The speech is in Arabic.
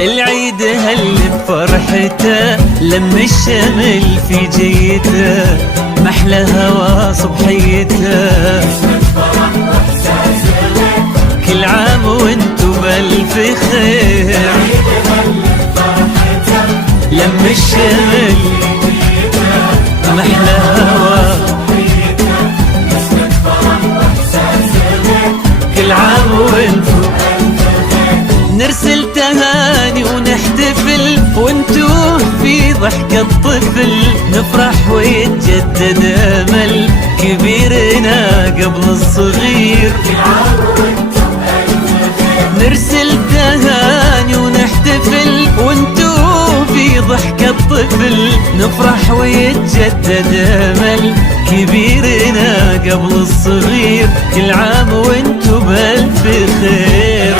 العيد هل بفرحته لم الشمل في جيته، محلى هوا صبحيته. كل عام وانتو بألف خير، لم الشمل محلى هوا. كل عام وانتو نرسل تهاني ونحتفل، وانتو في ضحكة طفل نفرح ويتجدد امل كبيرنا قبل الصغير. نرسل تهاني ونحتفل، وانتو في ضحكة طفل نفرح ويتجدد امل كبيرنا قبل الصغير. كل عام وانتو بألف خير.